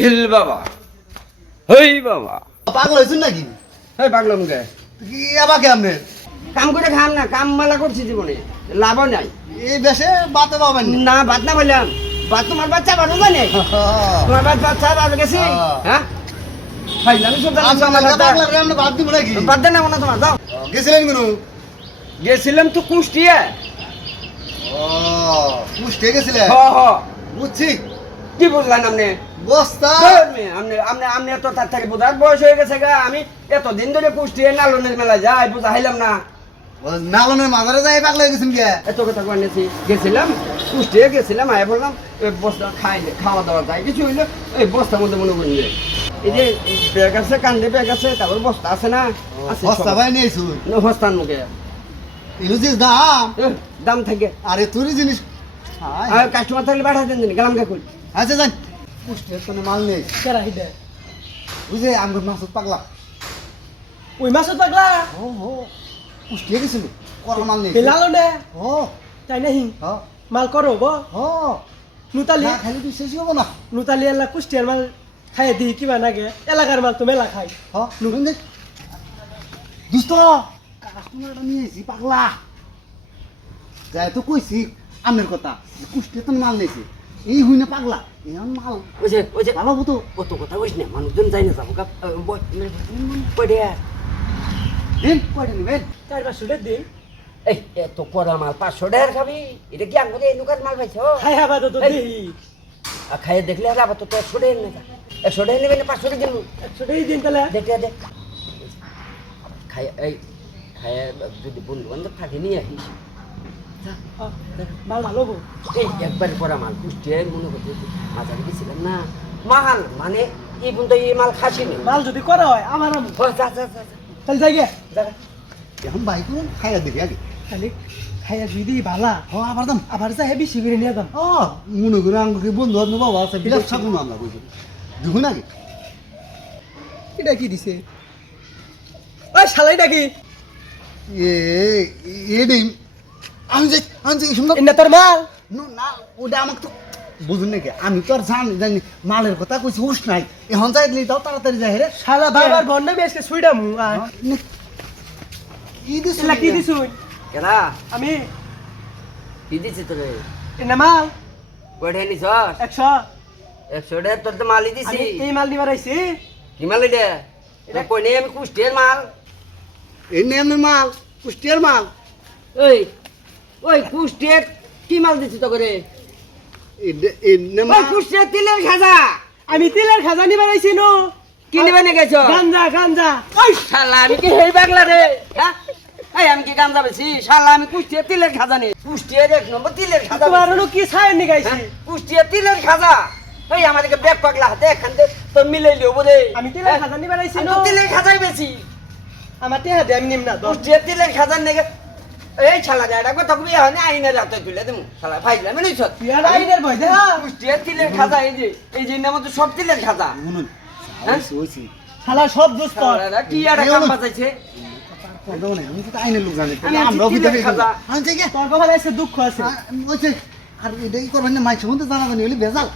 Hill বাবা হই বাবা পাগল হয়েছেন নাকি? হই পাগলাম গে কি আবার কেমনে? কাম করে খাম না, কাম মালা করছি জীবনে, লাভ নাই। এই বেশে বাতে পাবেন না ভাত না বললাম, ভাত তোমার বাচ্চা ভালো জানে, তোমার বাচ্চা ভালো গেছি। হ্যাঁ ফাইলামি সব আমরা বাদ দিব নাকি? বাদ দেন না মনে তোমার যাও। গেছিলেন কোনো? গেছিলাম তো কুষ্টিয়া। ও কুষ্টিয়া গেছিলেন? হ হ বুঝছি। কি বললেন আপনি? বস্তা আপনি এত তার থেকে বোঝার বয়স হয়ে গেছে গা, আমি এতদিন ধরে কুষ্টিয়া নালনের মেলা যাই, বোঝা হাইলাম না। নালনের মাজারে যাই পাগল হয়ে গেছেন কে? এত কথা কয়েছি গেছিলাম কুষ্টিয়া গেছিলাম, আয় বললাম বস্তা খাওয়া দাওয়া যায় কিছু হইলো, এই বস্তার মধ্যে মনে করি এই যে ব্যাগ আছে, কান্দে ব্যাগ আছে, তারপর বস্তা আছে না, বস্তা ভাই নিয়েছু হস্তান মুখে ইনুজিস দাম দাম থাকে। আরে তুই জিনিস আর কাস্টমার থাকলে পাঠা দেন দিন গেলাম কাকুল। আচ্ছা যান কুষ্টিয়ার কোনো মাল নেই কেরা হিডে বুঝে আমার মাসুদ পাগলা ওই মাসুদ পাগলা ও হো কুষ্টিয়া গেছিল কর মাল নেই পেলালো নে ও তাই নাহি হ মাল করো গো ও নুতালি না খালি তুই শেষই হবো না নুতালি এলা কুষ্টিয়ার মাল খাই দি কিবা নাগে এলাকার মাল তো মেলা খাই হ নুন দেখ দুস্ত কাস্টমারটা নিয়ে এসি পাগলা যাই তো কইছি আমের কথা কুষ্টিয়া তো মাল নেইছে এই হই না পাগলা এমন মাল ওই যে ভালো হতো কত কথা কইস না, মানুষজন যাই না যাবো পড়ে দিন কয়টা নিবেন 4-5 দিন এই এত কড়া মাল 500 টাকার খাবি, এটা কি আঙ্গুলে এই নুকার মাল পাইছো? খাই হাবা তো এই। দিই আর খাইয়ে দেখলে আর আবার তো 100 টাকা নেই, 100 টাকা নেবেন 500 টাকা দিন 100 দিন তাহলে দেখে দেখ খাইয়ে এই খাইয়ে যদি বন্ধু বান্ধব থাকে নিয়ে আসিস। মাল ভালো গো এই একবার করা মাল কুষ্টিয়ায় মনে করতে মাঝারি গেছিলাম না, মাল মানে এই বন্ধু এই মাল খাসি নেই। মাল যদি করা হয় আমার যা যা যা তাহলে যাই গে যা এখন বাইক করুন খাইয়া দেখি আগে খালি খাইয়া যদি ভালা হ আবার দাম আবার যাই বেশি করে নিয়ে দাম ও মনে করে আঙ্গুকে বন্ধু বান্ধব বাবা আছে ব্যবসা কোনো আমরা কইছি দেখুন আগে এটা কি দিছে ওই শালাই নাকি এ এডি আমি যে শুনলাম এনে তোর মাল না ওটা আমাকে তো বুঝুন নাকি আমি তো আর জানি মালের কথা কইছি হুশ নাই এখন যাই দিলি তাও তাড়াতাড়ি যাই রে শালা বাবার বন্ডা মেসকে সুইডা মু কি দিছ এলা কি দিছুই কেনা আমি কি দিছি তোরে? এনে মাল কয়টা নিছ? 100 100 টাকা তোর তো মালই দিছি। আমি এই মাল নিবার আইছি কি মাল এটা? এটা কই নেই, আমি কুষ্টিয়ার মাল। এই নেন মাল কুষ্টিয়ার মাল ওই ওই কুষ্টিয়ার কি মাল দিছি তো করে? এই ওই মাল কুষ্টিয়ার তিলের খাজা। আমি তিলের খাজা নিবার আইছি নো কি নিবে না গেছো? গাঞ্জা গাঞ্জা ওই শালা আমি কি হেই পাগলা রে? হ্যাঁ এই আমি কি গাঞ্জা বেছি? শালা আমি কুষ্টিয়ার তিলের খাজা নেই, কুষ্টিয়ার 1 নম্বর তিলের খাজা। তোমার হলো কি ছায় নি গাইছি হ্যাঁ? কুষ্টিয়ার তিলের খাজা। এই আমাদেরকে ব্যাগ পাগলা হাতে এখান থেকে তোর মিলাই লিও বোধে। আমি তিলের খাজা নিবার আইছি নো তিলের খাজাই বেশি। আমার টেহা দে আমি নিম না দশ কুষ্টিয়ার তিলের খাজার নেগে এই শালা যাটা কথা কবি হনে আইনের রাতে তুলে দেবো শালা ফাইলা মানে সত ইয়ার আইনের ভয় দে কুষ্টিয়ার তিলের খাজা এই যে নাম তো সব তিলের খাজা। শুনুন হ্যাঁ? হইছি শালা সব দোস্ত শালারা কি একটা কাম বাজাইছে। আমি তো আইনের লোক জানি আমি আছি আমরাও তিলের ভিতরে খাজা। আমি ঠিক তোর কথা আছে দুঃখ আছে ওইছে আর এটাই করবেন না মাইক সম্বন্ধে জানা জানি হলে ভেজাল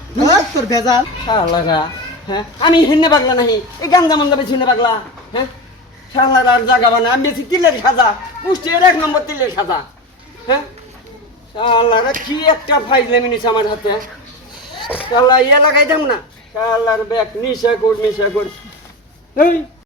তোর ভেজাল শালারা হ্যাঁ আমি হেনে পাগলা নাহি, এই গাঞ্জা মন্দা বেশি হেনে পাগলা। হ্যাঁ শালারা আর জাগা বানা, আমি বেশি তিলের খাজা, কুষ্টিয়ার 1 নম্বর তিলের খাজা। হ্যাঁ শালারা কি একটা ফাইজলামি নিছে আমার হাতে। শালা ইয়া লাগাইতাম না, শালার ব্যাগ নিশা কর এই